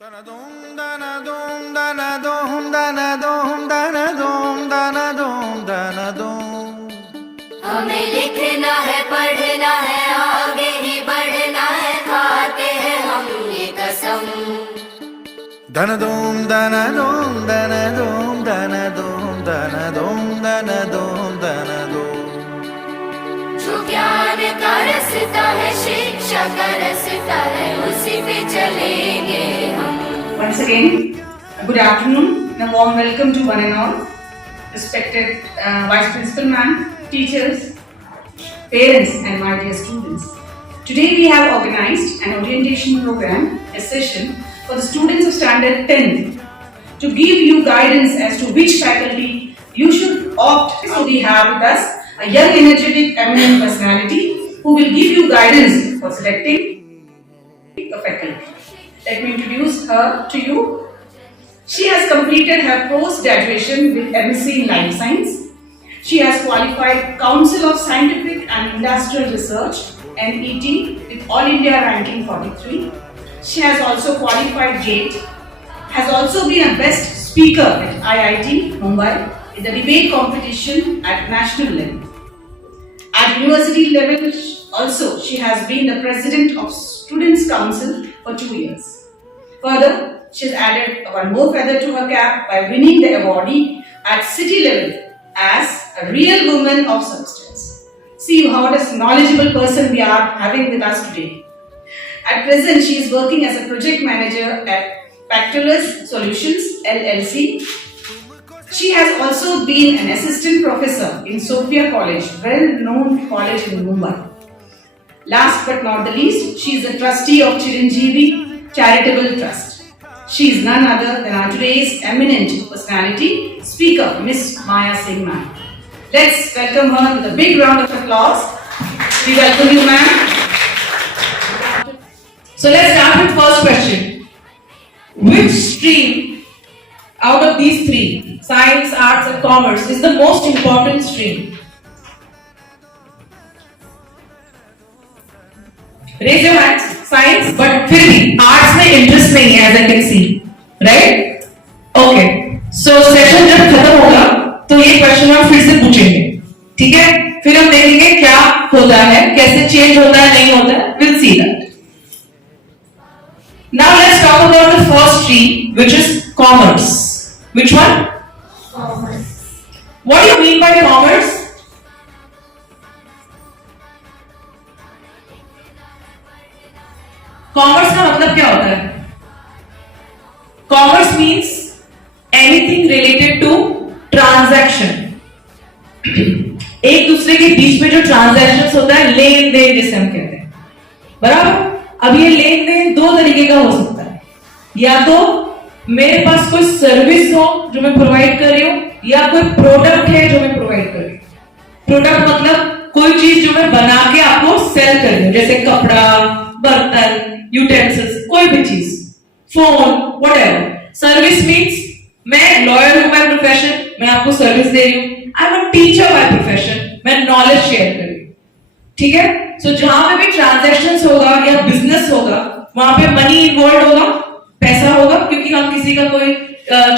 हमें लिखना है, पढ़ना है, आगे ही बढ़ना है, खाते हैं हम ये कसम। धन दोम धन दोम धन दोम धन दोम धन दोम धन दोम धन दोम। जो ज्ञान का रास्ता है, शिक्षा का रास्ता है, उसी पे चलेंगे हम। Once again, good afternoon and a warm welcome to one and all, respected Vice Principal Ma'am, teachers, parents and my dear students. Today we have organized an orientation program, a session for the students of Standard 10 to give you guidance as to which faculty you should opt. So we have with us a young, energetic, eminent personality who will give you guidance for selecting a faculty. Let me introduce her to you. She has completed her post-graduation with MSc in Life Science. She has qualified Council of Scientific and Industrial Research (NET) with All India ranking 43. She has also qualified GATE. Has also been a best speaker at IIT Mumbai in the debate competition at national level. At university level also, she has been the president of Students' Council for 2 years. Further, she has added one more feather to her cap by winning the awardee at city level as a real woman of substance. See what a knowledgeable person we are having with us today. At present, she is working as a project manager at Pactolus Solutions LLC. She has also been an assistant professor in Sophia College, well-known college in Mumbai. Last but not the least, she is a trustee of Chiranjeevi Charitable Trust. She is none other than our today's eminent personality, speaker, Miss Maya Singh ma'am. Let's welcome her with a big round of applause. We welcome you, ma'am. So let's start with first question. Which stream out of these three, science, arts and commerce, is the most important stream? Raise your hands. Science, but फिर भी arts में interest नहीं है, as I can see, right? Okay. So session जब खत्म होगा तो ये क्वेश्चन हम फिर से पूछेंगे, ठीक है? फिर हम देखेंगे क्या होता है, कैसे चेंज होता है, नहीं होता है. We'll see that. Now let's talk about the first stream, which is commerce. Which one? Commerce. What do you mean by commerce? Commerce का मतलब क्या होता है? Commerce means anything related to transaction. एक दूसरे के बीच में जो ट्रांजैक्शंस होता है, लेन देन जिसे हम कहते हैं, बराबर. अब ये लेन देन दो तरीके का हो सकता है. या तो मेरे पास कोई सर्विस हो जो मैं प्रोवाइड कर रही हूं, या कोई प्रोडक्ट है जो मैं प्रोवाइड कर रही हूं. प्रोडक्ट मतलब कोई चीज जो मैं बना के आपको सेल कर रही हूं, जैसे कपड़ा, बर्तन, यूटेंसिल्स, कोई भी चीज, फोन, व्हाटएवर. सर्विस मींस मैं लॉयर हूं बाय प्रोफेशन, मैं आपको सर्विस दे रही हूं. I am a teacher by profession, मैं नॉलेज शेयर कर रही हूं, ठीक है? सो जहां पे भी ट्रांजैक्शंस होगा या बिजनेस होगा, वहां पे मनी इन्वॉल्व होगा, पैसा होगा, क्योंकि हम किसी का कोई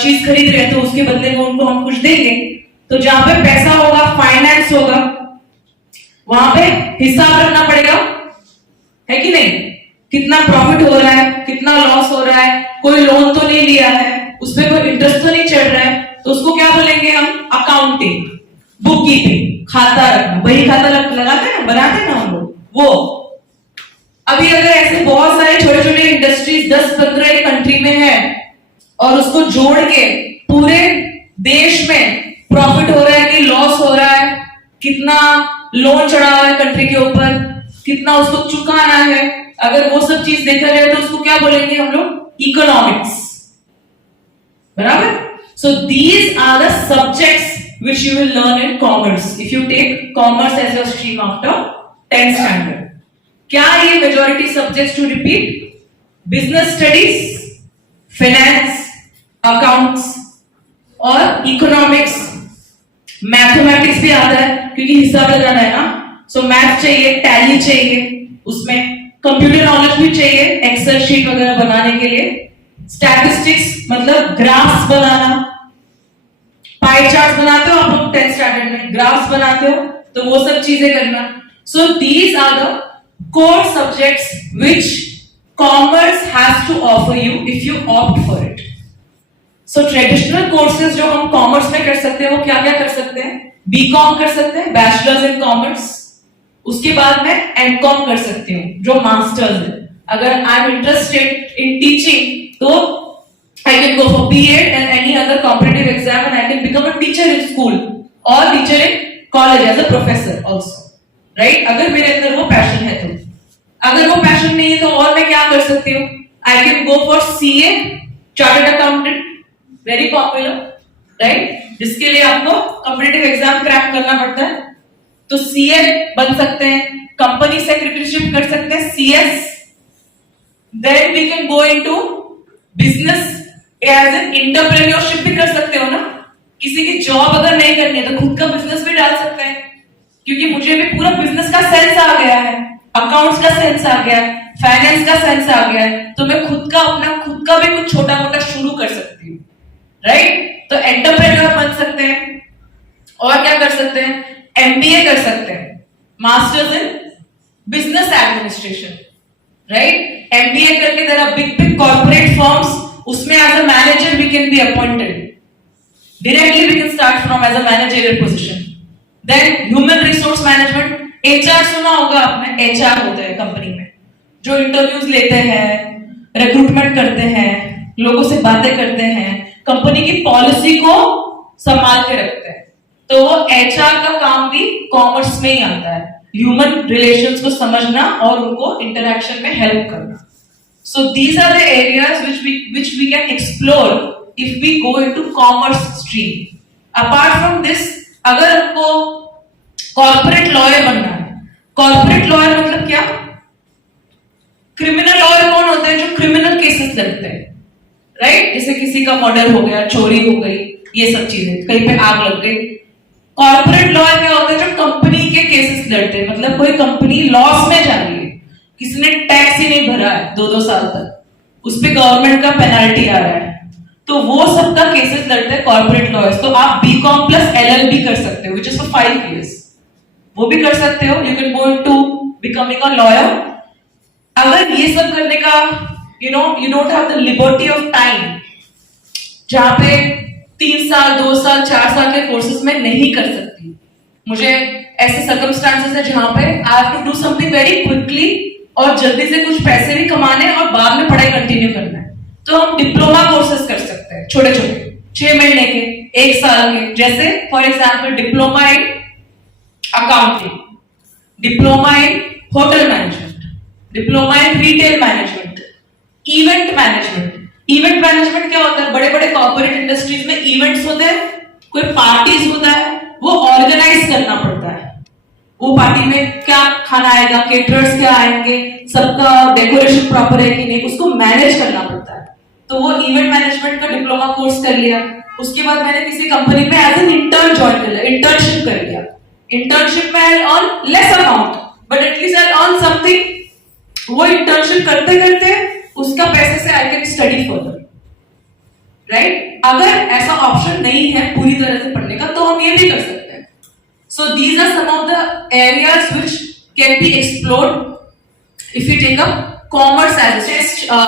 चीज खरीद रहे हैं तो उसके बदले में उनको हम कुछ देंगे. तो जहां पे पैसा होगा, फाइनेंस होगा, वहां पे हिसाब रखना पड़ेगा, है कि नहीं? कितना प्रॉफिट हो रहा है, कितना लॉस हो रहा है, कोई लोन तो नहीं लिया है, उस पर कोई इंटरेस्ट तो नहीं चढ़ रहा है, तो उसको क्या बोलेंगे हम? अकाउंटिंग, बुक कीपिंग, खाता रखना. वही खाता लगाते हैं ना, बनाते हैं ना हम लोग, वो. अभी अगर ऐसे बहुत सारे छोटे छोटे इंडस्ट्रीज 10-15 एक कंट्री में है और उसको जोड़ के पूरे देश में प्रॉफिट हो रहा है कि लॉस हो रहा है, कितना लोन चढ़ा हुआ है कंट्री के ऊपर, कितना उसको चुकाना है, अगर वो सब चीज देखा जाए तो उसको क्या बोलेंगे हम लोग? इकोनॉमिक्स, बराबर. So these are the subjects which you will learn in commerce if you take commerce as your stream after 10th standard. क्या ये majority subjects to repeat? Business studies, finance, accounts और economics, mathematics भी आता है क्योंकि हिसाब लगाना है ना. So math चाहिए, tally चाहिए, उसमें कंप्यूटर नॉलेज भी चाहिए, एक्सेल शीट वगैरह बनाने के लिए. स्टैटिस्टिक्स मतलब ग्राफ्स बनाना, पाई चार्ट बनाते हो आप लोग 10th स्टैंडर्ड में, ग्राफ्स बनाते हो, तो वो सब चीजें करना। So these are the core subjects which commerce has to offer you if you opt for it. So traditional courses जो हम कॉमर्स में कर सकते हैं वो क्या क्या कर सकते हैं? बीकॉम कर सकते हैं, बैचलर्स इन कॉमर्स। उसके बाद मैं एमकॉम कर सकती हूँ जो मास्टर्स है। अगर I am interested in teaching तो I can go for B.Ed and any other competitive exam and I can become a teacher in school or teacher in college as a professor also, right? अगर मेरे अंदर वो passion है तो। अगर वो passion नहीं है तो और मैं क्या कर सकती हूँ? I can go for CA, Chartered Accountant, very popular, right? जिसके लिए आपको competitive exam क्रैक करना पड़ता है, तो CA बन सकते हैं, कंपनी सेक्रेटरीशिप कर सकते हैं, CS, then we can go into business as an entrepreneurship भी कर सकते हो ना। किसी की जॉब अगर नहीं करनी है तो खुद का बिजनेस भी डाल सकते हैं, क्योंकि मुझे भी पूरा बिजनेस का सेंस आ गया है, अकाउंट्स का सेंस आ गया है, फाइनेंस का सेंस आ गया है, तो मैं खुद का भी कुछ छोटा मोटा शुरू कर सकती हूँ, राइट? तो एंटरप्रेन्योर बन सकते हैं। और क्या कर सकते हैं? MBA कर सकते हैं, masters in business administration, right? MBA करके there are big corporate firms, उसमें as a manager we can be appointed directly, we can start from as a managerial position. Then human resource management, HR सुना होगा आपने, HR होता है company में जो interviews लेते हैं, रिक्रूटमेंट करते हैं, लोगों से बातें करते हैं, कंपनी की पॉलिसी को संभाल के रखते हैं। तो वो HR का काम भी कॉमर्स में ही आता है, ह्यूमन रिलेशंस को समझना और उनको इंटरैक्शन में हेल्प करना। So these are the areas which we can explore if we go into commerce stream. Apart from this, अगर आपको corporate lawyer बनना है, corporate lawyer मतलब क्या? क्रिमिनल लॉयर कौन होते हैं? जो क्रिमिनल केसेस लड़ते हैं, राइट? जैसे किसी का मर्डर हो गया, चोरी हो गई, ये सब चीजें, कहीं पे आग लग गई। कॉर्पोरेट लॉयर क्या होता है? जो कंपनी के केसेस लड़ते हैं, मतलब कोई कंपनी लॉस में जा रही है, किसी ने टैक्स ही नहीं भरा है 2-2 साल तक, उस पे गवर्नमेंट का पेनल्टी आ रहा है, तो वो सब का केसेस लड़ते हैं कॉर्पोरेट लॉयर्स। तो आप BCom प्लस LLB कर सकते हो, विच इज फॉर 5 years, वो भी कर सकते हो। You can go into becoming a lawyer. अगर ये सब करने का you don't have the liberty of time, जहां पे 3 साल 2 साल 4 साल के कोर्सेज में नहीं कर सकती, मुझे ऐसे सर्कमस्टांसेस है जहां पे I have to do something very quickly और जल्दी से कुछ पैसे भी कमाने और बाद में पढ़ाई कंटिन्यू करना है, तो हम डिप्लोमा कोर्सेज कर सकते हैं, छोटे छोटे 6 महीने के, 1 साल के। जैसे for example diploma in accounting, diploma in hotel management, diploma in retail management, event management. Event management क्या होता है? बड़े बड़े कॉर्पोरेट इंडस्ट्रीज में इवेंट्स होते हैं, कोई पार्टीज होता है, वो ऑर्गेनाइज करना पड़ता है। वो पार्टी में क्या खाना आएगा, केटरर्स क्या आएंगे, सबका डेकोरेशन प्रॉपर है कि नहीं, उसको मैनेज करना पड़ता है। तो वो इवेंट मैनेजमेंट का डिप्लोमा कोर्स कर लिया। उसके बाद मैंने किसी कंपनी में एज एन इंटर्न ज्वाइन कर लिया, इंटर्नशिप कर लिया। इंटर्नशिप में I earn less amount but at least I earn something. वो इंटर्नशिप करते करते उसका पैसे से I can study further, right? अगर ऐसा ऑप्शन नहीं है पूरी तरह से पढ़ने का तो हम ये भी कर सकते हैं। So these are some of the areas which can be explored if you take up commerce as a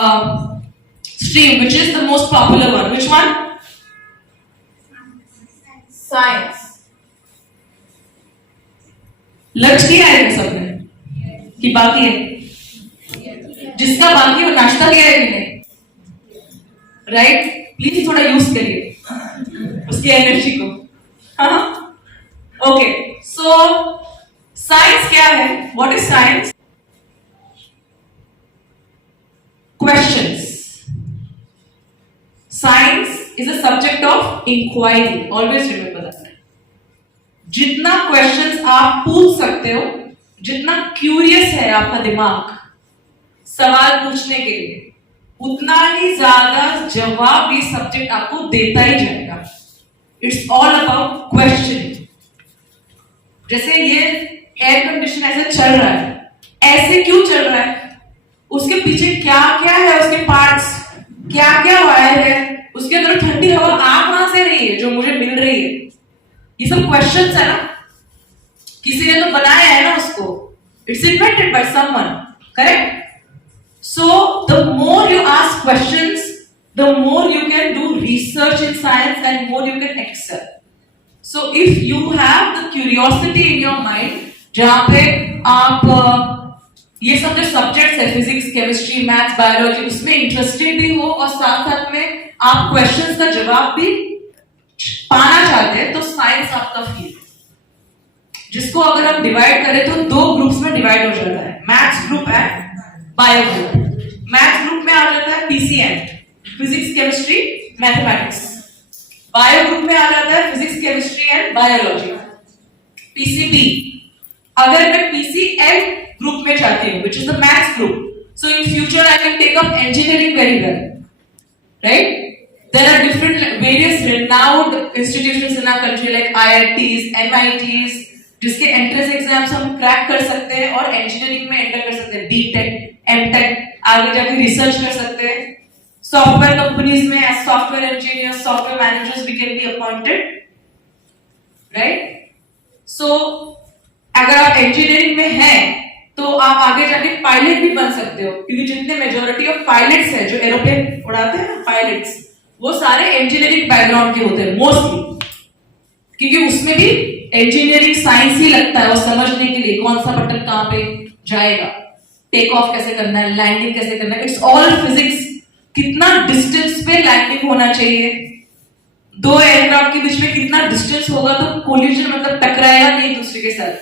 stream, which is the most popular one. Which one? Science. Lunch किया है क्या सबने? कि बाकी है? जिसका बाकी वो नाश्ता किया है कि नहीं? राइट? प्लीज थोड़ा यूज करिए उसकी एनर्जी को। हाँ, ओके। सो साइंस क्या है? What is science? Questions. Science is a subject of inquiry. Always remember that. जितना questions आप पूछ सकते हो, जितना curious है आपका दिमाग सवाल पूछने के लिए, उतना ही ज्यादा जवाब ये सब्जेक्ट आपको देता ही जाएगा। It's all about questioning. जैसे ये एयर कंडीशन ऐसे चल रहा है, ऐसे क्यों चल रहा है? उसके पीछे क्या क्या है, उसके पार्ट्स क्या क्या वायर है, उसके अंदर ठंडी हवा आ कहां से रही है जो मुझे मिल रही है, ये सब क्वेश्चंस है ना, किसी ने तो बनाया है ना उसको, it's invented by someone, correct? So the more you ask questions, the more you can do research in science and more you can excel. So if you have the curiosity in your mind, जहां पे आप ये सब जो subjects है, physics, chemistry, maths, biology, उसमें interested भी हो और साथ साथ में आप क्वेश्चंस का जवाब भी पाना चाहते हैं, तो साइंस आपका फील्ड, जिसको अगर हम डिवाइड करें तो दो ग्रुप्स में डिवाइड हो जाता है, maths group and bio group. Maths group में आ जाता है PCM, physics, chemistry, mathematics. Bio group में आ जाता है physics, chemistry and biology, PCB. अगर मैं पीसीएल ग्रुप में चाहती हूँ, which is the maths group, so in future I can take up engineering very well, right? There are different various renowned institutions in our country like IITs, MITs, जिसके entrance exams हम crack कर सकते हैं और engineering में enter कर सकते हैं, बीटेक, एमटेक, आगे जाके रिसर्च कर सकते हैं। सॉफ्टवेयर कंपनीज में as software engineer, software managers we can be appointed, right? So अगर आप इंजीनियरिंग में हैं तो आप आगे जाके पायलट भी बन सकते हो, क्योंकि जितने मेजॉरिटी ऑफ पायलट्स हैं जो एरोप्लेन उड़ाते हैं ना, पायलट्स, वो सारे इंजीनियरिंग बैकग्राउंड के होते हैं मोस्टली, क्योंकि उसमें भी इंजीनियरिंग साइंस ही लगता है, वो समझने के लिए कौन सा बटन कहां पे जाएगा, टेक ऑफ कैसे करना है, लैंडिंग कैसे करना है, इट्स ऑल फिजिक्स। कितना डिस्टेंस पे लैंडिंग होना चाहिए, दो एयरक्राफ्ट के बीच में कितना डिस्टेंस होगा तो कोलिजन मतलब टकराएगा नहीं दूसरे के साथ,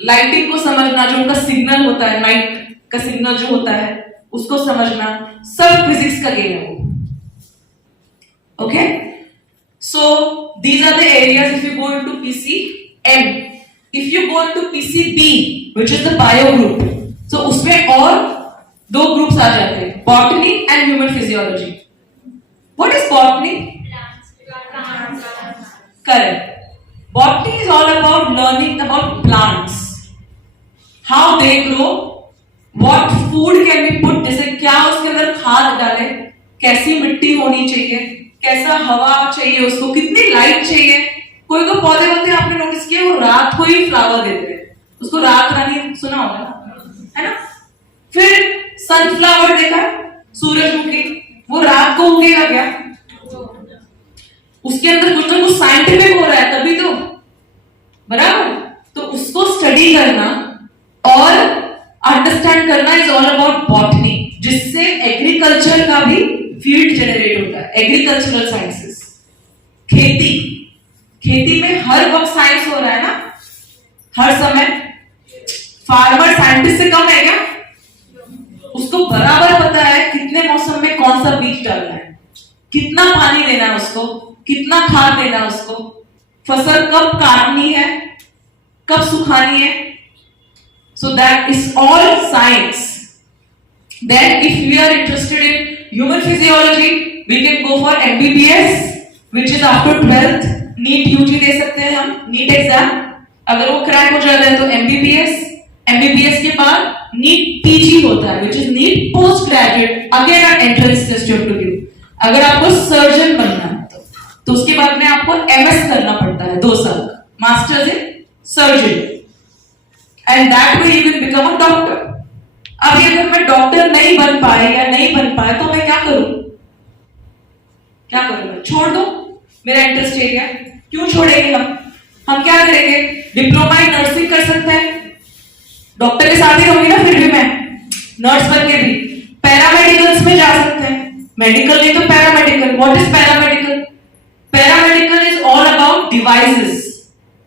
लाइटिंग को समझना, जो उनका सिग्नल होता है, लाइट का सिग्नल जो होता है उसको समझना, सब फिजिक्स का गेम है वो। Okay, so these are the areas if you go into PCM. If you go into PCB which is the bio group, so उसमें और दो ग्रुप्स आ जाते हैं, botany and human physiology. What is botany? Correct. Botany is all about learning about plants, how they grow, what food can be put, जैसे क्या उसके अंदर खाद डाले, कैसी मिट्टी होनी चाहिए, कैसा हवा चाहिए उसको, कितनी लाइट चाहिए। कोई को पौधे होते हैं, आपने नोटिस किया, वो रात को ही फ्लावर देते हैं, उसको रात रानी सुना होगा ना, है ना? फिर सनफ्लावर देखा, सूरजमुखी, वो रात को उगेगा क्या? उसके अंदर कुछ ना कुछ साइंटिफिक हो रहा है तभी तो, बराबर? तो उसको स्टडी करना और अंडरस्टैंड करना इज ऑल अबाउट बॉटनी, जिससे एग्रीकल्चर का भी फील्ड जनरेट होता है, एग्रीकल्चरल साइंसेस। खेती, खेती में हर वक्त साइंस हो रहा है ना, हर समय। फार्मर साइंटिस्ट से कम है क्या? उसको बराबर पता है कितने मौसम में कौन सा बीज डालना है, कितना पानी देना है उसको, कितना खाद देना है उसको, फसल कब काटनी है, कब सुखानी है। So that is all science. Then if we are interested in human physiology, we can go for MBBS which is after 12th, NEET UG दे सकते हैं हम, नीट एग्जाम। अगर वो क्रैक हो जाता है तो एमबीबीएस, एमबीबीएस के बाद नीट पीजी होता है which is NEET post graduate, again an entrance test you have to give. अगर आपको सर्जन बनना है तो उसके बाद में आपको एमएस करना पड़ता है 2 साल, masters in surgery, and that way you will become a doctor. अभी अगर मैं डॉक्टर नहीं बन पाए या नहीं बन पाए तो मैं क्या करूं? क्या करूंगा? छोड़ दो मेरा इंटरेस्ट एरिया। क्यों छोड़ेंगे हम क्या करेंगे? डिप्लोमा इन नर्सिंग कर सकते हैं, डॉक्टर के साथ ही रहूंगी ना फिर भी मैं, नर्स बन के भी। पैरामेडिकल्स में जा सकते हैं, मेडिकल नहीं तो paramedical. What is paramedical? Paramedical is all about devices,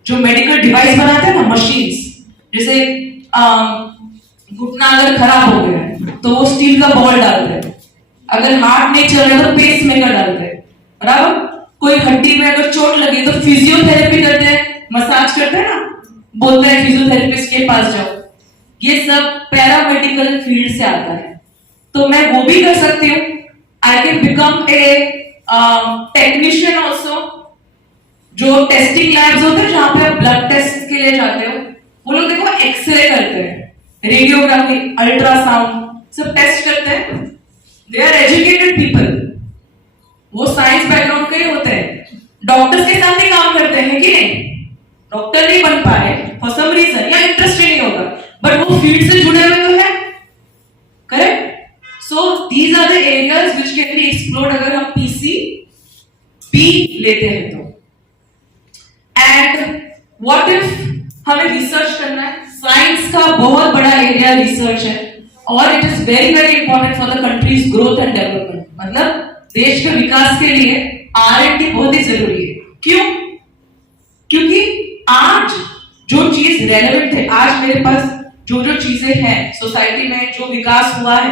जो मेडिकल डिवाइस बनाते हैं ना, मशीन्स। जैसे घुटना अगर खराब हो गया तो वो स्टील का बॉल डालते हैं, अगर हार्ट नहीं चल रहा तो पेस मेकर डालते हैं, बराबर? कोई हड्डी में अगर चोट लगी तो फिजियोथेरेपी करते हैं, मसाज करते हैं ना, बोलते हैं फिजियोथेरेपिस्ट के पास जाओ। ये सब पैरामेडिकल फील्ड से आता है, तो मैं वो भी कर सकती हूँ। I can become a technician also. जो टेस्टिंग लैब्स होते हैं जहां पे आप ब्लड टेस्ट के लिए जाते हो, वो लोग देखो एक्सरे करते हैं, रेडियोग्राफी, अल्ट्रासाउंड, सब टेस्ट करते हैं। दे आर एजुकेटेड पीपल, वो साइंस बैकग्राउंड के ही होते हैं, डॉक्टर्स के साथ ही काम करते हैं कि नहीं, डॉक्टर नहीं बन पाए फॉर सम रीजन या इंटरेस्ट नहीं होगा, बट वो फील्ड से जुड़े हुए तो है, correct. So these are the areas which can be explored अगर हम पीसीपी लेते हैं तो। एंड व्हाट इफ हमें रिसर्च करना है, साइंस का बहुत बड़ा एरिया रिसर्च है और it is very very important for the countries growth and development, मतलब देश के विकास के लिए R&D बहुत ही जरूरी है। क्यों? क्योंकि आज जो चीज रेलेवेंट है, आज मेरे पास जो जो चीजें हैं सोसाइटी में, जो विकास हुआ है,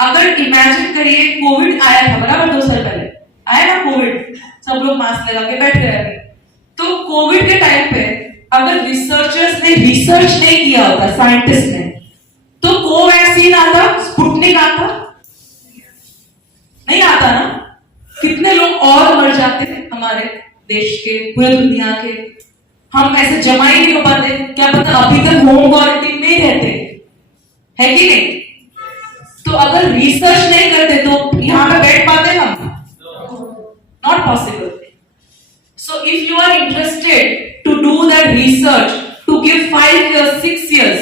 अगर इमेजिन करिए कोविड आया था बराबर 2 साल पहले आया ना कोविड, सब लोग मास्क लगा के बैठ गए, तो कोविड के टाइम पे अगर रिसर्चर्स ने रिसर्च नहीं किया होता, साइंटिस्ट ने, तो कोवैक्सीन आता, स्पुतनिक आता नहीं आता ना, कितने लोग और मर जाते थे हमारे देश के, पूरी दुनिया के, हम ऐसे जमा ही नहीं हो पाते, क्या पता अभी तक होम क्वारंटीन में ही रहते, है कि नहीं। तो अगर रिसर्च नहीं करते तो यहां पे बैठ पाते हम, not possible. So if you are interested to do that research, to give 5 years 6 years,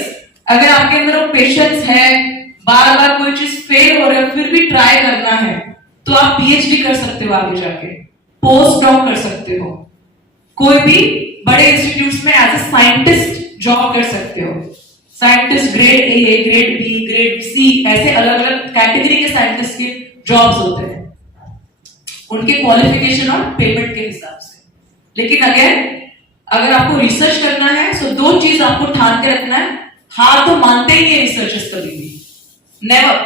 अगर आपके अंदर वो पेशेंस है, बार बार कोई चीज फेल हो रहा है फिर भी ट्राई करना है, तो आप पीएचडी कर सकते हो, आगे जाके पोस्ट डॉक कर सकते हो, कोई भी बड़े इंस्टीट्यूट्स में एज ए साइंटिस्ट जॉब कर सकते हो। Scientist grade A, grade B, grade C, ऐसे अलग अलग कैटेगरी के साइंटिस्ट के जॉब्स होते हैं, उनके क्वालिफिकेशन और पेमेंट के हिसाब से। लेकिन अगेन अगर आपको रिसर्च करना है तो 2 चीज आपको ठान के रखना है, हार तो मानते ही नहीं रिसर्चर्स कभी भी, नेवर।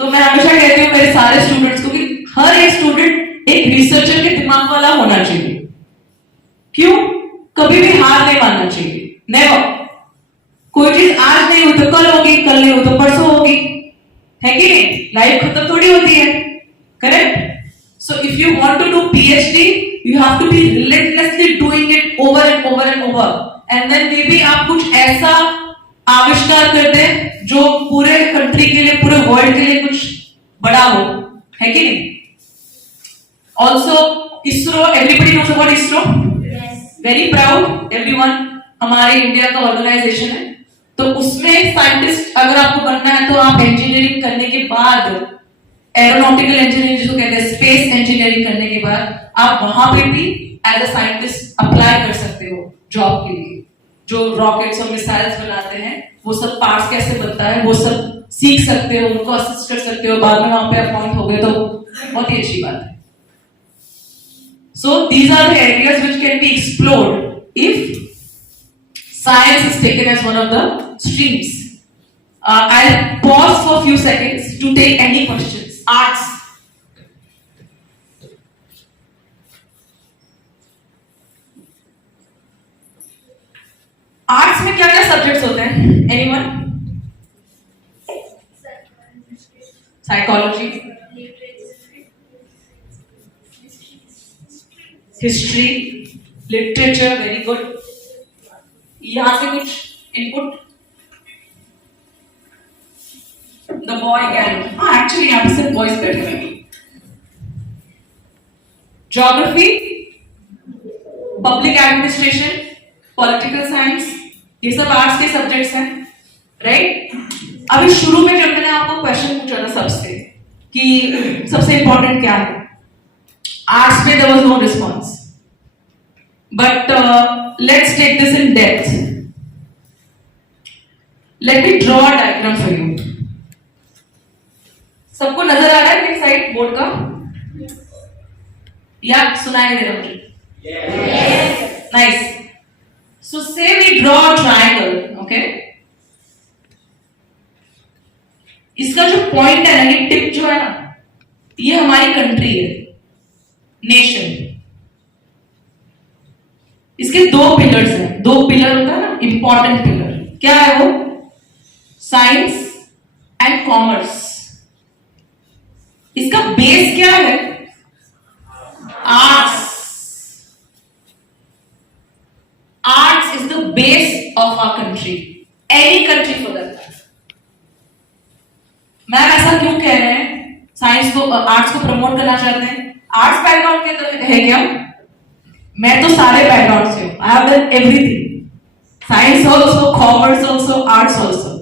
तो मैं हमेशा कहती हूँ मेरे सारे स्टूडेंट्स को कि हर एक स्टूडेंट एक रिसर्चर के दिमाग वाला होना चाहिए। क्यों? कभी भी हार नहीं मानना चाहिए, नेवर। कोई चीज आज नहीं हुई तो कल होगी, कल नहीं हुई तो परसों होगी, है कि नहीं, लाइफ खत्म थोड़ी होती है, correct. So if you want to do PhD, you have to be relentlessly doing it over and over and over, and then maybe आप कुछ ऐसा आविष्कार कर दें जो पूरे कंट्री के लिए, पूरे वर्ल्ड के लिए कुछ बड़ा हो, है कि नहीं। Also ISRO, everybody knows about ISRO, very proud everyone, हमारे इंडिया का ऑर्गेनाइजेशन है। तो उसमें साइंटिस्ट अगर आपको बनना है तो आप इंजीनियरिंग करने के बाद, एरोनॉटिकल इंजीनियरिंग जिसको कहते हैं, स्पेस इंजीनियरिंग करने के बाद आप वहां पे भी एज अ साइंटिस्ट अप्लाई कर सकते हो जॉब के लिए। जो रॉकेट्स और मिसाइल्स बनाते हैं वो सब पार्ट्स कैसे बनता है वो सब सीख सकते हो, उनको असिस्ट कर सकते हो, बाद में वहां पे अपॉइंट हो गए तो बहुत ही अच्छी बात है। So these are the areas which can be explored if science is taken as one of the streams. I'll pause for a few seconds to take any questions. Arts. Arts में क्या क्या सब्जेक्ट्स होते हैं? Anyone? Psychology, history, literature, very good. यहां से कुछ input? The boy can, actually यहां पे सिर्फ बॉयज बैठे हैं। Geography, public administration, political science, ये सब आर्ट्स के सब्जेक्ट्स हैं, राइट? अभी शुरू में जब मैंने आपको क्वेश्चन पूछा था सबसे कि सबसे इंपॉर्टेंट क्या है, आर्ट्स में there was no response, but let's take this in depth. Let me draw a diagram for you. सबको नजर आ रहा है मेरी साइड बोर्ड का या सुनाई दे रहा मुझे? Yes. Nice. So say we draw a triangle, okay? इसका जो पॉइंट है ना, ये टिप जो है ना, ये हमारी कंट्री है, नेशन। इसके 2 पिलर्स हैं, 2 पिलर होता है ना, इंपॉर्टेंट पिलर। क्या है वो? Science and commerce. इसका बेस क्या है? Arts. Arts is the base of our country, any country for that matter. Ma'am ऐसा क्यों कह रहे हैं? आर्ट्स को प्रमोट करना चाहते हैं, आर्ट्स बैकग्राउंड के तो है क्या? मैं तो सारे बैकग्राउंड से हूँ, I have done everything, science also, commerce also, arts also.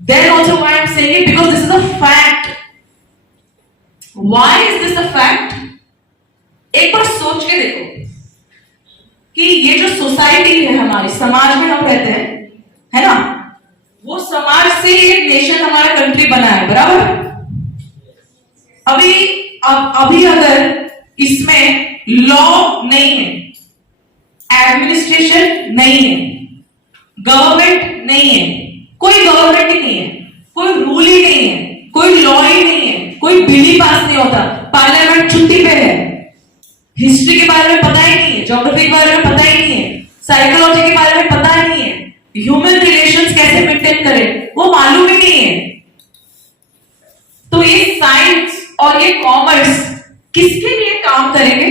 Then also why I'm saying it, because this is a fact. Why is this a fact? एक बार सोच के देखो कि ये जो सोसाइटी है, हमारी समाज में हम रहते हैं, है ना, वो समाज से एक नेशन हमारा कंट्री बना है, बराबर? अभी अगर इसमें लॉ नहीं है, एडमिनिस्ट्रेशन नहीं है, गवर्नमेंट नहीं है, कोई गवर्नमेंट ही नहीं है, कोई रूल ही नहीं है, कोई लॉ ही नहीं है, कोई बिल ही पास नहीं होता, पार्लियामेंट छुट्टी पे है, हिस्ट्री के बारे में पता ही नहीं है, ज्योग्राफी के बारे में पता ही नहीं है, साइकोलॉजी के बारे में पता ही नहीं है, ह्यूमन रिलेशंस कैसे मेंटेन करें वो मालूम ही नहीं है. तो ये साइंस और ये कॉमर्स किसके लिए काम करेंगे?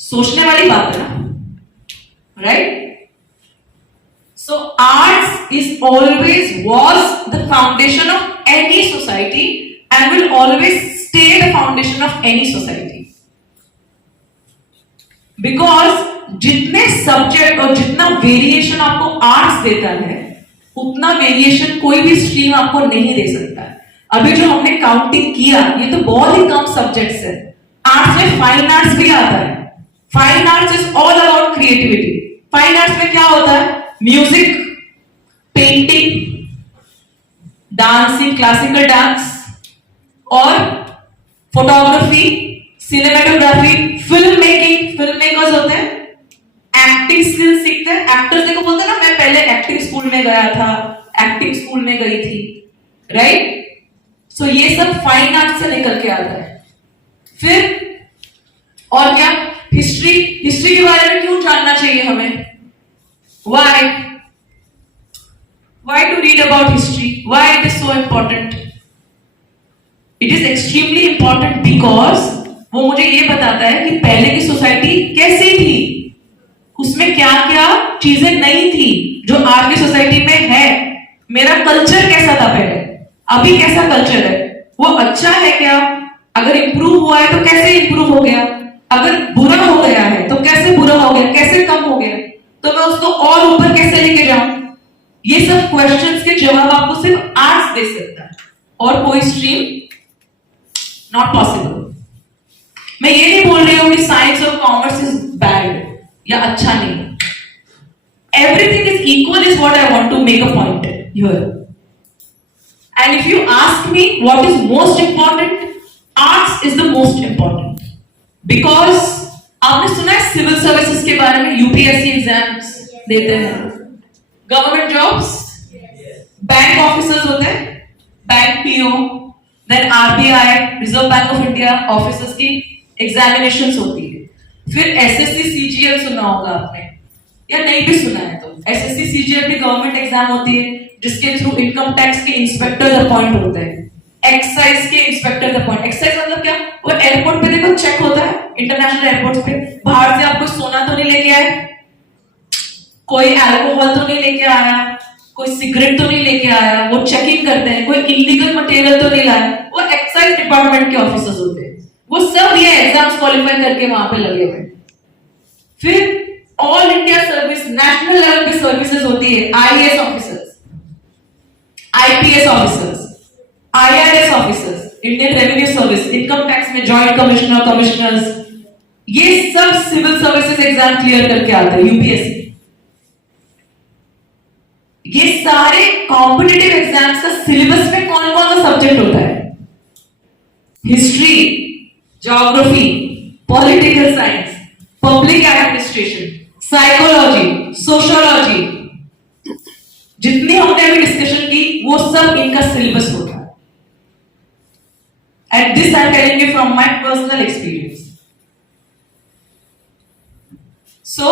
सोचने वाली बात है ना, right? So arts is always was the foundation of any society and will always stay the foundation of any society. Because जितने सब्जेक्ट और जितना वेरिएशन आपको आर्ट्स देता है, उतना वेरिएशन कोई भी स्ट्रीम आपको नहीं दे सकता है. अभी जो हमने काउंटिंग किया, ये तो बहुत ही कम सब्जेक्ट्स है. आर्ट्स में फाइन आर्ट्स भी आता है. Fine arts is all about creativity. Fine arts में क्या होता है? Music, painting, dancing, classical dance और photography, cinematography, film making, film makers होते हैं, एक्टिंग स्किल्स सीखते हैं. एक्टर्स देखो बोलते हैं ना, मैं पहले एक्टिंग स्कूल में गया था, एक्टिंग स्कूल में गई थी, राइट? सो ये सब फाइन आर्ट से निकल के आता है. फिर और क्या? हिस्ट्री. हिस्ट्री के बारे में क्यों जानना चाहिए हमें? Why to read about history? Why it is so important? It is extremely important because वो मुझे ये बताता है कि पहले की सोसाइटी कैसी थी, उसमें क्या क्या चीजें नहीं थी जो आज की सोसाइटी में है. मेरा कल्चर कैसा था पहले, अभी कैसा कल्चर है, वो अच्छा है क्या, अगर इंप्रूव हुआ है तो कैसे इंप्रूव हो गया, अगर बुरा हो गया है तो कैसे बुरा हो गया, कैसे कम हो गया, तो मैं उसको और ऊपर कैसे लेके जाऊं. ये सब क्वेश्चंस के जवाब आपको सिर्फ आर्ट्स दे सकता है और कोई स्ट्रीम नॉट पॉसिबल. मैं ये नहीं बोल रही हूं कि साइंस और कॉमर्स इज बैड या अच्छा नहीं. Everything is equal is what I want to make a point here. And if you ask me what is most important, arts is the most important. Because आपने सुना है civil services के बारे में, UPSC exams देते हैं, government jobs, bank officers होते हैं, bank PO, then RBI, reserve bank of India officers की एग्जामिनेशंस होती है. फिर एसएससी सीजीएल सुना होगा आपने, या नहीं भी सुना है तो एसएससी सीजीएल भी गवर्नमेंट एग्जाम होती है जिसके थ्रू इनकम टैक्स के इंस्पेक्टर अपॉइंट होते हैं, एक्साइज के इंस्पेक्टर अपॉइंट. एक्साइज मतलब क्या? वो एयरपोर्ट पे देखो चेक होता है, इंटरनेशनल एयरपोर्ट पे, बाहर से आप कोई सोना तो नहीं लेके आए, कोई अल्कोहल तो नहीं लेके आया, कोई सिगरेट तो नहीं लेके आया, वो चेकिंग करते हैं, कोई इलीगल मटेरियल तो नहीं लाया. वो एक्साइज डिपार्टमेंट के ऑफिसर्स होते हैं, वो सब ये एग्जाम्स क्वालिफाई करके वहां पे लगे हुए. फिर all India service, national level पे सर्विसेज होती है, IAS officers, IPS officers, IRS officers, Indian revenue service, income tax में जॉइंट कमिश्नर, कमिश्नर्स, ये सब सिविल सर्विसेज एग्जाम क्लियर करके आते हैं, यूपीएससी. ये सारे कॉम्पिटिटिव एग्जाम्स का सिलेबस में कौन कौन सा सब्जेक्ट होता है? History, geography, political science, public administration, psychology, sociology, जितनी हमने अभी डिस्कशन की वो सब इनका सिलेबस होता है. And this I am telling you from my personal experience. So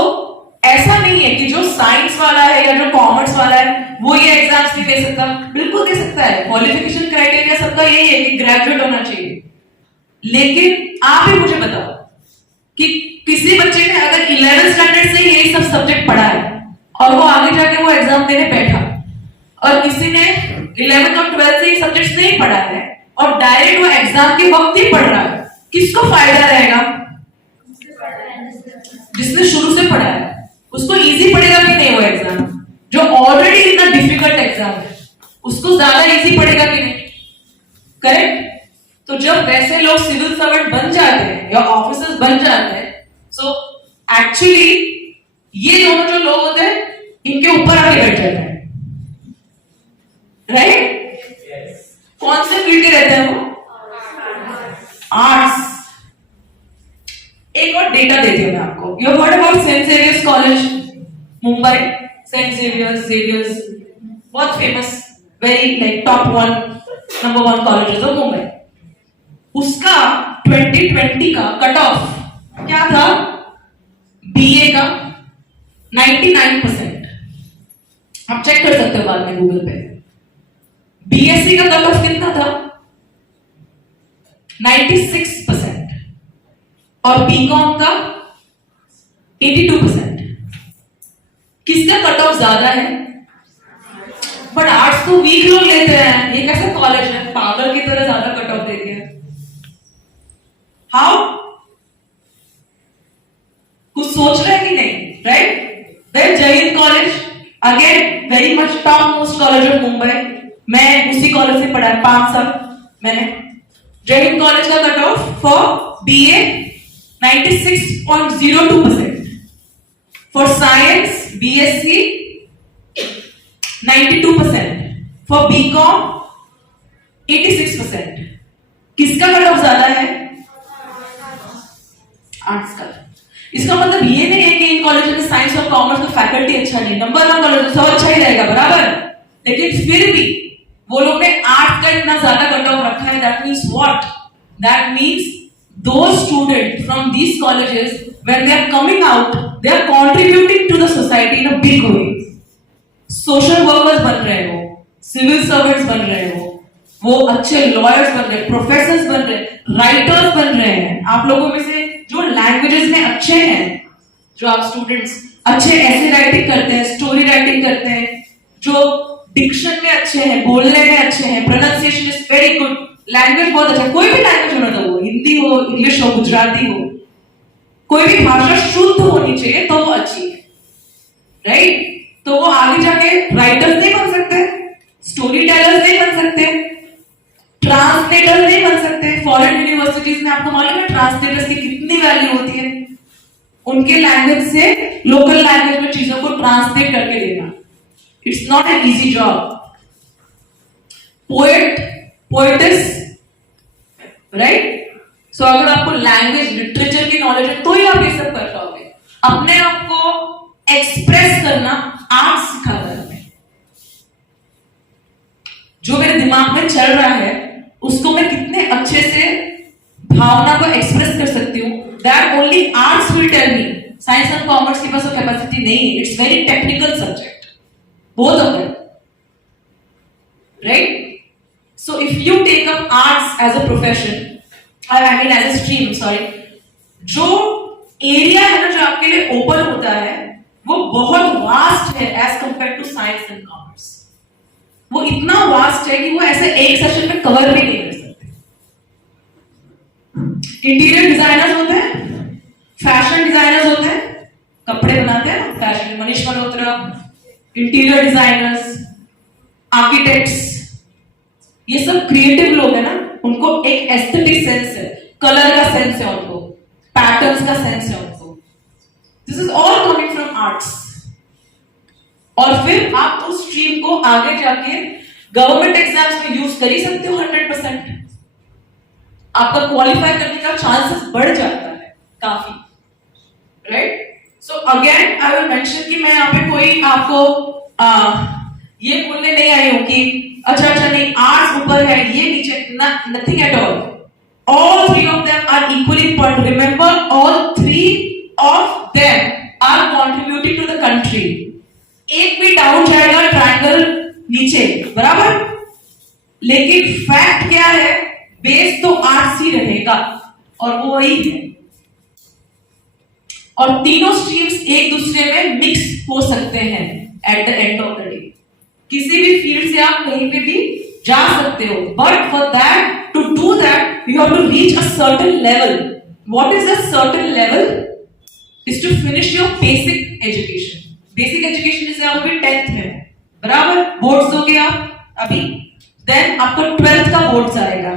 ऐसा नहीं है कि जो साइंस वाला है या जो कॉमर्स वाला है वो ये एग्जाम्स नहीं दे सकता. बिल्कुल दे सकता है. क्वालिफिकेशन क्राइटेरिया सबका यही है कि ग्रेजुएट होना चाहिए. लेकिन आप ही मुझे बताओ कि किसी बच्चे ने अगर 11th स्टैंडर्ड से यही सब सब्जेक्ट पढ़ा है और वो आगे जाके वो एग्जाम देने बैठा किसी ने 11th और 12th से ये सब्जेक्ट्स नहीं पढ़ा है और डायरेक्ट वो एग्जाम के वक्त ही पढ़ रहा है, किसको फायदा रहेगा? जिसने शुरू से पढ़ा है उसको इजी पड़ेगा कि नहीं? वो एग्जाम जो ऑलरेडी इतना डिफिकल्ट एग्जाम है उसको ज्यादा इजी पड़ेगा कि नहीं? करेक्ट? तो जब वैसे लोग सिविल सर्वेंट बन जाते हैं या ऑफिसर्स बन जाते हैं, सो एक्चुअली ये दोनों जो लोग होते हैं इनके ऊपर आके बैठ जाते हैं, राइट? कौन से फील्ड के रहते हैं वो? आर्ट्स। एक और डेटा देती हूँ मैं आपको। You heard about Saint Xavier's college Mumbai? Saint Xavier's बहुत famous, very like top one, number 1 college of Mumbai. उसका 2020 का कट ऑफ क्या था? बीए का 99%। आप चेक कर सकते हो बाद में गूगल पे। बीएससी का कट ऑफ कितना था? 96% और बीकॉम का 82%। किसका कट ऑफ ज्यादा है? बट आर्ट्स तो वीक लोग लेते हैं, ये कैसा कॉलेज है? पागल की तरह ज्यादा कट ऑफ देते हैं। हाउ? कुछ सोच रहे हैं कि नहीं? राइट? देन जय Hind college, again very much top most college of Mumbai. मैं उसी कॉलेज से पढ़ा है 5 साल मैंने। जय हिंद कॉलेज का cut off for BA 96.02%, for science BSc 92%, for BCom 86%। किसका कट ऑफ ज्यादा है? आर्ट्स का। इसका मतलब ये नहीं है कि इन कॉलेज में साइंस और कॉमर्स का फैकल्टी अच्छा नहीं, नंबर 1 कॉलेज सब अच्छा ही रहेगा, बराबर। लेकिन फिर भी वो लोग ने आर्ट्स का इतना ज्यादा कट ऑफ रखा है। That means what? That means those students from these colleges, when they are coming out, they are contributing to the society in a big way. Social workers बन रहे हो, civil servants बन रहे हो, वो अच्छे lawyers बन रहे हैं, professors बन रहे हैं, writers बन रहे हैं। आप लोगों में से जो languages में अच्छे हैं, जो आप students अच्छे essay writing करते हैं, story writing करते हैं, जो diction में अच्छे हैं, बोलने में अच्छे हैं, pronunciation is very good, language बहुत अच्छा, कोई भी लैंग्वेज होना तो वो हिंदी हो, इंग्लिश हो, गुजराती हो, कोई भी भाषा शुद्ध होनी चाहिए तो वो अच्छी है, राइट? तो वो आगे जाके राइटर्स नहीं बन सकते, स्टोरी टेलर्स नहीं बन सकते, ट्रांसलेटर नहीं बन सकते। फॉरेन यूनिवर्सिटीज में आपको मालूम है ट्रांसलेटर्स की कितनी वैल्यू होती है? उनके लैंग्वेज से लोकल लैंग्वेज में चीजों को ट्रांसलेट करके देना, it's not an easy job. Poetries, right? So अगर आपको लैंग्वेज लिटरेचर की नॉलेज है तो ही आप ये सब कर पाओगे। अपने आप को एक्सप्रेस करना आर्ट सिखाता है हमें। जो मेरे दिमाग में चल रहा है उसको मैं कितने अच्छे से भावना को एक्सप्रेस कर सकती हूँ, that only arts will tell me. Science and commerce के पास वो कैपेसिटी नहीं है। It's very technical subject, both of them, right? So if you take up arts as a profession, I mean as a stream, sorry, जो area है ना जो आपके लिए ओपन होता है वो बहुत वास्ट है as compare to science and commerce. वो इतना वास्ट है कि वो ऐसे एक सेशन में कवर भी नहीं कर सकते। इंटीरियर डिजाइनर्स होते हैं, फैशन डिजाइनर्स होते हैं, कपड़े बनाते हैं ना, fashion, Manish Malhotra, interior designers, architects, ये सब क्रिएटिव लोग हैं ना, उनको एक एस्थेटिक सेंस है, कलर का सेंस है उनको, पैटर्न्स का सेंस है उनको। This is all coming from arts. और फिर आप उस स्ट्रीम को आगे जाके गवर्नमेंट एग्जाम्स में यूज कर ही सकते हो 100%। आपका क्वालिफाई करने का चांसेस बढ़ जाता है काफी, right? So again I will mention कि मैं यहाँ पे कोई आपको ये बोलने नहीं आई हूं कि अच्छा नहीं आर्ट्स ऊपर है ये नीचे, nothing at all three of them are equally important. Remember all three of them are contributing to the country. एक भी डाउन जाएगा ट्रायंगल नीचे, बराबर? लेकिन फैक्ट क्या है? बेस तो आर्ट्स ही रहेगा और वो वही है। और तीनों स्ट्रीम्स एक दूसरे में मिक्स हो सकते हैं at the end of the day. किसी भी फील्ड से से आप कहीं पे भी जा सकते हो, but for that, to do that, you have to reach a certain level. What is a certain level? Is to finish your basic education. Basic education जैसे आप अभी 10th में, बराबर, बोर्ड्स हो गया अभी, देन आपको 12th का बोर्ड्स आएगा.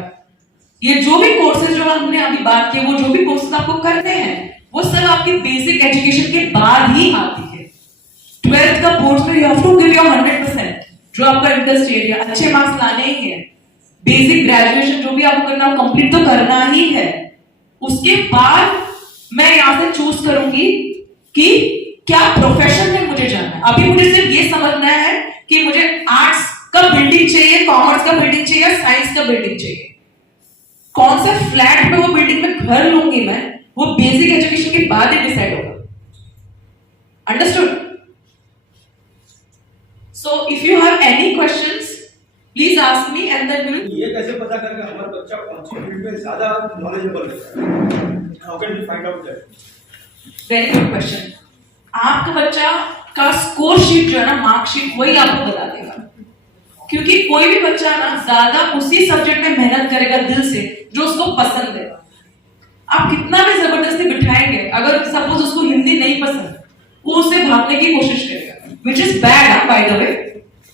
ये जो भी कोर्सेज जो हमने अभी बात किए, वो जो भी कोर्सेज आपको करने हैं, वो सब आपकी बेसिक एजुकेशन के बाद ही आती है. 12th का बोर्ड्स में you have to give your 100%, जो आपका इंटरेस्ट एरिया, अच्छे मार्क्स लाने ही है. बेसिक ग्रेजुएशन जो भी आपको करना है कंप्लीट तो करना ही है. उसके बाद मैं यहां से चूज करूंगी कि क्या प्रोफेशन में मुझे जाना है. अभी मुझे सिर्फ ये समझना है कि मुझे आर्ट्स का बिल्डिंग चाहिए, कॉमर्स का बिल्डिंग चाहिए, साइंस का बिल्डिंग चाहिए. कौन सा फ्लैट में, वो बिल्डिंग में घर लूंगी मैं, वो बेसिक एजुकेशन के बाद ही डिसाइड होगा. Understood? So if you have any questions please ask me and then will. ये कैसे पता करके हमारा बच्चा कौन सी फील्ड में ज्यादा नॉलेजेबल है? How can we find out that? Very good question. आपका बच्चा का स्कोर शीट जो है ना, मार्कशीट, वही आपको बता देगा. क्योंकि कोई भी बच्चा ना ज्यादा उसी सब्जेक्ट में मेहनत करेगा दिल से जो उसको पसंद है. आप कितना भी जबरदस्ती बिठाएंगे, अगर सपोज उसको हिंदी नहीं पसंद, वो उससे भागने की कोशिश करेगा, which is bad bye the way.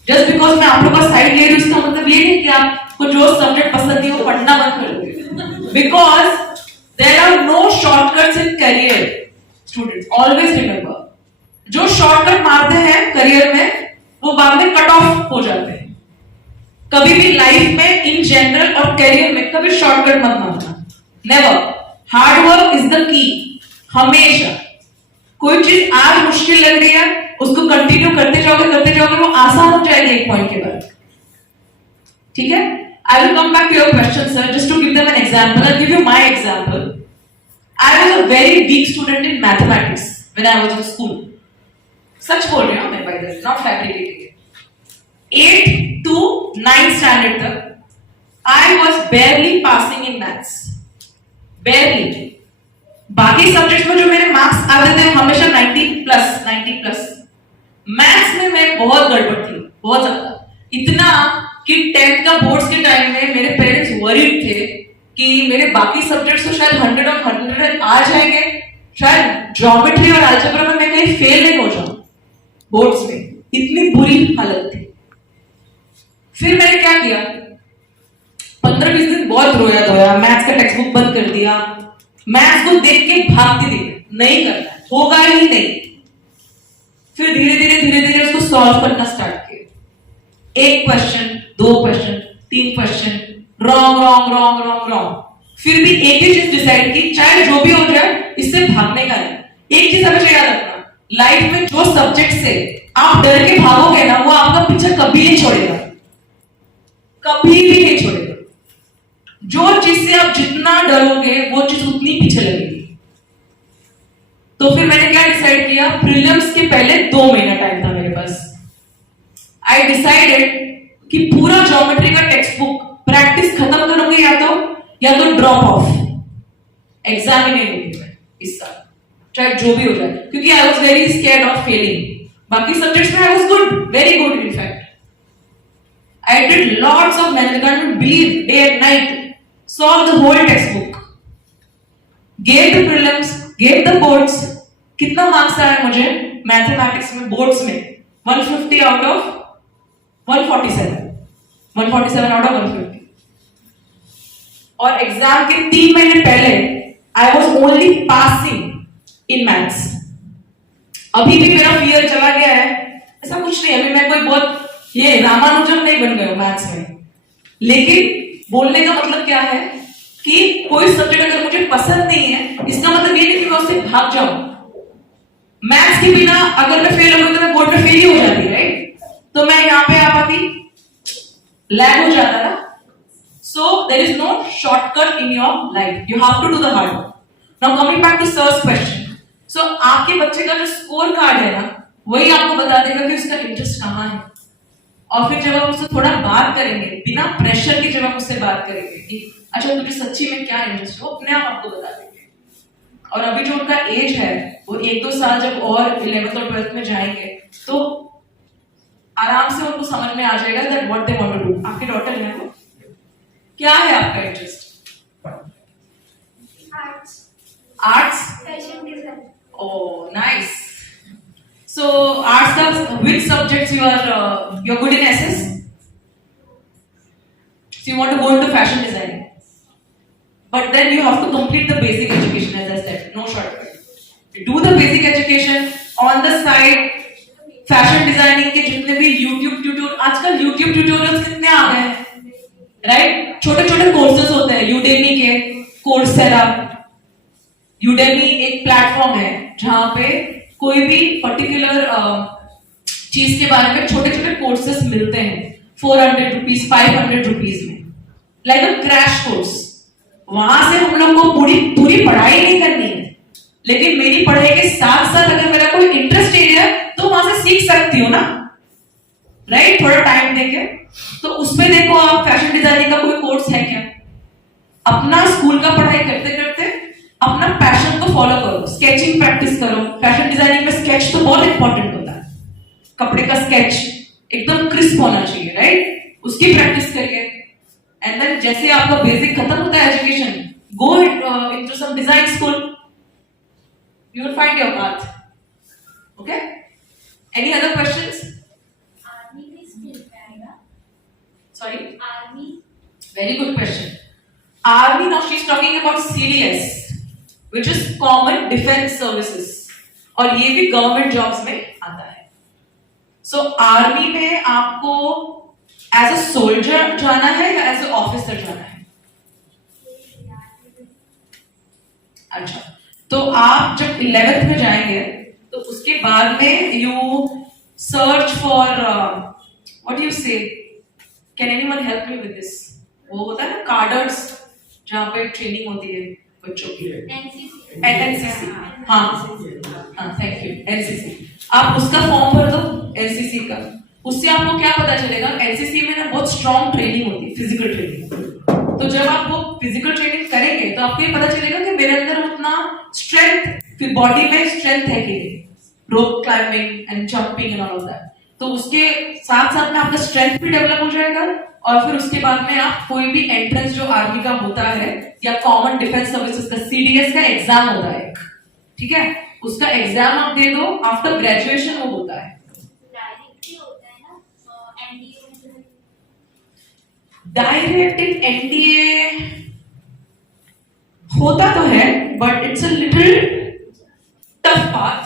Just because मैं आप लोगों का साइड ले रही हूँ, इसका मतलब ये नहीं कि आपको जो सब्जेक्ट पसंद नहीं वो पढ़ना बंद कर दोगे. Because there are no shortcuts in career. Students always remember, जो शॉर्टकट मारते हैं करियर में वो बाद में कट ऑफ हो जाते हैं. कभी भी लाइफ में, इन जनरल और करियर में, कभी शॉर्टकट मत मारना. Never. Hard work is the key. हमेशा कोई चीज आज मुश्किल लग रही है, उसको कंटिन्यू करते जाओगे, वो आसान हो जाएगी एक पॉइंट के बाद. ठीक है? I will come back to your question sir, just to give them an example. I give you my example. I was a very weak student in mathematics when I was in school. सच बोल रही हूं मैं, by the way, not fabricating. 8 to 9 standard तक I was barely passing in maths. Barely. बाकी subjects में जो मेरे मार्क्स आते थे हमेशा 90 प्लस. मैथ्स में मैं बहुत गड़बड़ थी, बहुत ज्यादा. इतना कि 10th का बोर्ड्स के टाइम में मेरे पेरेंट्स वरीड थे कि मेरे बाकी सब्जेक्ट्स तो शायद 100 और 100 आ जाएंगे, शायद ज्योमेट्री और अलजेब्रा में मैं कहीं फेल नहीं हो जाऊं बोर्ड्स में. इतनी बुरी हालत थी. फिर मैंने क्या किया, 15-20 दिन बहुत रोया धोया, मैथ्स का टेक्स्ट बुक बंद कर दिया, मैथ्स को देख के भागती थी, नहीं करना, होगा ही नहीं. फिर धीरे धीरे उसको सॉल्व करना स्टार्ट किया. 1 क्वेश्चन, 2 क्वेश्चन, 3 क्वेश्चन, रॉन्ग. फिर भी एक ही चीज डिसाइड की, चाहे जो भी हो जाए इससे भागने का नहीं. एक चीज हमेशा याद रखना, लाइफ में जो सब्जेक्ट से आप डर के भागोगे ना, वो आपका पीछे कभी नहीं छोड़ेगा, कभी भी नहीं छोड़ेगा. जो चीज से आप जितना डरोगे वो चीज उतनी पीछे लगेगी. तो फिर मैंने क्या डिसाइड किया, प्रीलिम्स के पहले 2 महीना टाइम था मेरे पास. आई डिसाइडेड कि पूरा ज्योमेट्री का टेक्स्ट बुक प्रैक्टिस खत्म करूंगी, या तो ड्रॉप ऑफ, एग्जाम ही नहीं दूंगी मैं इस साल, चाहे जो भी हो जाए. क्योंकि I was very scared of Fehling. बाकी सब्जेक्ट्स में I was good, very good in fact. I did lots of math. You can't believe, day and night. Solved the whole textbook. Gave the prelims, gave the boards. कितना marks आया मुझे mathematics में boards में? 150 out of 147. 147 out of 150. और exam के 3 महीने पहले I was only passing in maths. अभी भी मेरा फियर चला गया है, ऐसा कुछ नहीं. अभी मैं कोई बहुत ये रामानुजन नहीं बन गए मैथ्स में. लेकिन बोलने का मतलब क्या है कि कोई सब्जेक्ट अगर मुझे पसंद नहीं है, इसका मतलब ये नहीं कि मैं उससे भाग जाऊं. मैथ्स के बिना अगर मैं फेल हो तो मैं बोर्ड में फेल ही हो जाती, राइट? तो मैं यहाँ पे आ पाती, लैग हो जाता ना. So there is no shortcut in your life, you have to do the hard work. Now coming back to sir's question. So आपके बच्चे का जो स्कोर कार्ड है ना, वही आपको बता देगा कि उसका इंटरेस्ट कहाँ है. और फिर जब आप उससे थोड़ा बात करेंगे, बिना प्रेशर के जब आप उससे बात करेंगे कि अच्छा तुझे सच्ची में क्या इंटरेस्ट, वो अपने आप आपको बता देंगे. और अभी जो उनका एज है वो 1-2 साल जब और 11th और 12th में जाएंगे तो आराम से उनको समझ में आ जाएगा that what they want to do. आपकी डॉटर है वो, क्या है आपका interest? Arts, arts. fashion design. Oh, nice. So, arts का which subjects you're good in SS? So you want to go into fashion designing, but then you have to complete the basic education, as I said, no shortcut. You do the basic education on the side. Fashion designing के जितने भी YouTube tutorial, आजकल YouTube tutorials कितने आ गए हैं, right? छोटे छोटे courses होते हैं Udemy के, Coursera। Udemy एक प्लेटफॉर्म है जहां पे कोई भी पर्टिकुलर चीज के बारे में छोटे छोटे कोर्सेज मिलते हैं 400 रुपीज 500 रुपीज में, लाइक अ क्रैश कोर्स। वहां से हम लोग को पूरी पढ़ाई नहीं करनी है, लेकिन मेरी पढ़ाई के साथ साथ अगर मेरा कोई इंटरेस्ट एरिया है तो वहां से सीख सकती हो ना, राइट? थोड़ा टाइम देके। तो उसमें देखो आप फैशन डिजाइनिंग का कोई कोर्स है क्या? अपना स्कूल का पढ़ाई करते करते अपना पैशन को फॉलो करो, स्केचिंग प्रैक्टिस करो। फैशन डिजाइनिंग में स्केच तो बहुत इंपॉर्टेंट होता है, कपड़े का स्केच एकदम क्रिस्प होना चाहिए, राइट? उसकी प्रैक्टिस करिए, एंड देन जैसे आपका बेसिक खत्म होता है education, go into some design school, you will find your path. Okay? Any other questions? Army is still Canada. Sorry? Army. Very good question. Army, now she's talking about CDS, which is Common Defense Services. और ये भी government jobs में आता है। So army में आपको as a soldier जाना है या एज अ ऑफिसर जाना है? अच्छा, तो आप जब 11th में जाएंगे तो उसके बाद में you search for what you say, can anyone help me with this? वो होता है ना कार्डर्स, जहाँ पे ट्रेनिंग होती है बच्चों की, NCC. एनसीसी। हाँ, थैंक यू, एनसीसी। आप उसका फॉर्म भर दो, एनसीसी का। उससे आपको क्या पता चलेगा, एनसीसी में ना बहुत स्ट्रॉन्ग ट्रेनिंग होती है, फिजिकल ट्रेनिंग। तो जब आप वो फिजिकल ट्रेनिंग करेंगे तो आपको ये पता चलेगा कि मेरे अंदर उतना स्ट्रेंथ, बॉडी में स्ट्रेंथ है कि rope climbing and jumping and all of that. तो उसके साथ साथ में आपका स्ट्रेंथ भी डेवलप हो जाएगा, और फिर उसके बाद में आप कोई भी एंट्रेंस जो आर्मी का होता है या कॉमन डिफेंस सर्विसेज का CDS का एग्जाम होता है, ठीक है, उसका एग्जाम आप दे दो, आफ्टर ग्रेजुएशन वो होता है। डायरेक्ट होता है ना NDA में। डायरेक्ट इन NDA होता तो है, but it's a little tough path,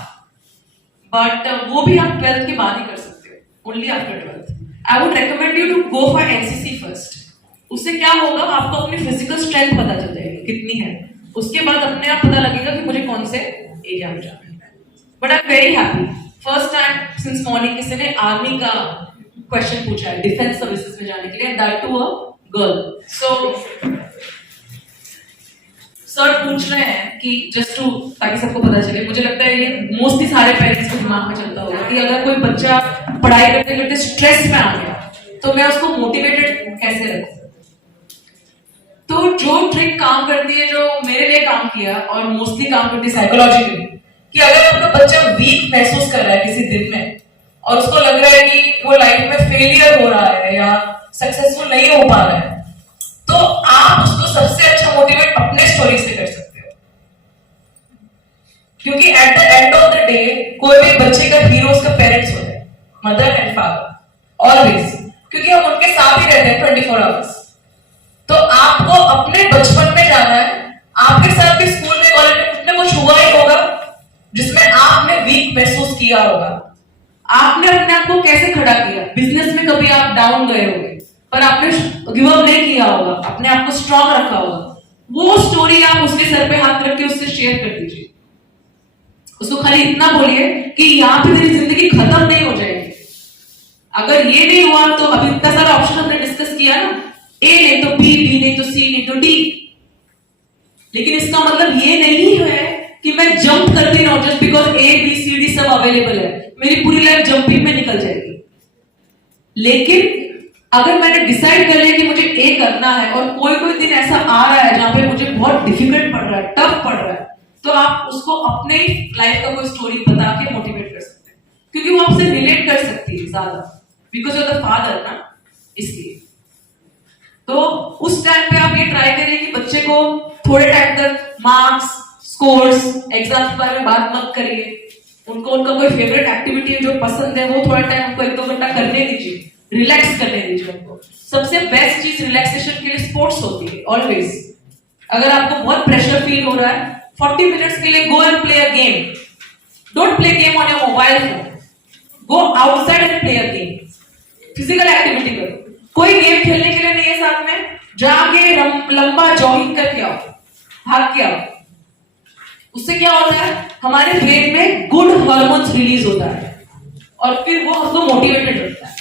but वो भी आप 12th के बाद ही कर सकते हो, only after 12th। I would recommend you to go for NCC first. उससे क्या होगा, आपको अपनी फिजिकल स्ट्रेंथ पता चल जाएगी कितनी है, उसके बाद अपने आप पता लगेगा कि मुझे कौन से एरिया में जाना है। But I am very happy, first time since morning किसी ने आर्मी का क्वेश्चन पूछा है डिफेंस सर्विसेज में जाने के लिए, that to a girl. So sir पूछ रहे हैं कि जस्ट टू, ताकि सबको पता चले, मुझे लगता है ये मोस्टली सारे पेरेंट्स के दिमाग में चलता होगा कि अगर कोई बच्चा पढ़ाई करते करते स्ट्रेस में आ गया तो मैं उसको मोटिवेटेड कैसे रखूं। तो जो ट्रिक काम करती है, जो मेरे लिए काम किया और मोस्टली काम करती है साइकोलॉजिकली, कि अगर आपका बच्चा वीक महसूस कर रहा है किसी दिन में और उसको लग रहा है कि वो लाइफ में फेलियर हो रहा है या सक्सेसफुल नहीं हो पा रहा है, तो आप उसको सबसे अच्छा मोटिवेट अपने स्टोरी से कर सकते हो। क्योंकि at the end of the day कोई भी बच्चे का हीरो उसका पेरेंट्स होते हैं, मदर एंड फादर ऑलवेज, क्योंकि हम उनके साथ ही रहते हैं 24 आवर्स। तो आपको अपने बचपन में जाना है, आपके साथ भी स्कूल में कॉलेज में कुछ ना कुछ हुआ ही होगा जिसमें आपने वीक महसूस किया होगा। आपने अपने आप को कैसे खड़ा किया, बिजनेस में कभी आप डाउन गए होंगे पर आपने गिव अप नहीं किया होगा, अपने आप को स्ट्रॉन्ग रखा होगा। वो स्टोरी आप उसके सर पे हाथ रख के उससे शेयर कर दीजिए। उसको खाली इतना बोलिए कि यहाँ पे तेरी जिंदगी खत्म नहीं हो जाएगी। अगर ये नहीं हुआ तो अभी इतना सारा ऑप्शन हमने डिस्कस किया ना, A नहीं तो B, B नहीं तो C नहीं तो D। लेकिन इसका मतलब ये नहीं है कि मैं जंप करती रहूं just because A, B, C, D सब अवेलेबल है, मेरी पूरी लाइफ जंपिंग में निकल जाएगी। लेकिन अगर मैंने डिसाइड कर लिया कि मुझे A करना है और कोई दिन ऐसा आ रहा है जहां पे मुझे बहुत डिफिकल्ट पड़ रहा है, टफ पड़ रहा है, तो आप उसको अपने लाइफ का कोई स्टोरी बता के मोटिवेट कर सकते हैं, क्योंकि वो आपसे रिलेट कर सकती है ज्यादा। बिकॉज ऑफ द फादर ना, इसलिए। तो उस टाइम पे आप ये ट्राई करिए कि बच्चे को थोड़े टाइम तक मार्क्स, स्कोर्स, एग्जाम के बारे में बात मत करिए। उनको उनका कोई फेवरेट एक्टिविटी है जो पसंद है वो थोड़ा टाइम उनको 1-2 घंटा करने दीजिए, रिलैक्स करने दीजिए उनको। सबसे बेस्ट चीज रिलैक्सेशन के लिए स्पोर्ट्स होती है ऑलवेज। अगर आपको बहुत प्रेशर फील हो रहा है, 40 मिनट्स के लिए go and play a game. Don't play game on your mobile phone, go outside and play a game. Physical activity करो। कोई गेम खेलने के लिए नहीं है साथ में, जाके लंबा जॉगिंग करके आओ, भाग के आओ। उससे क्या होता है, हमारे ब्रेन में गुड हार्मोन्स रिलीज होता है और फिर वो हमको मोटिवेटेड रखता है।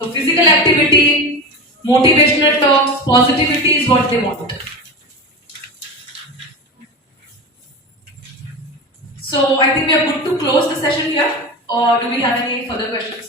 तो physical activity, motivational talks, positivity is what they want. So I think we are good to close the session here, or do we have any further questions?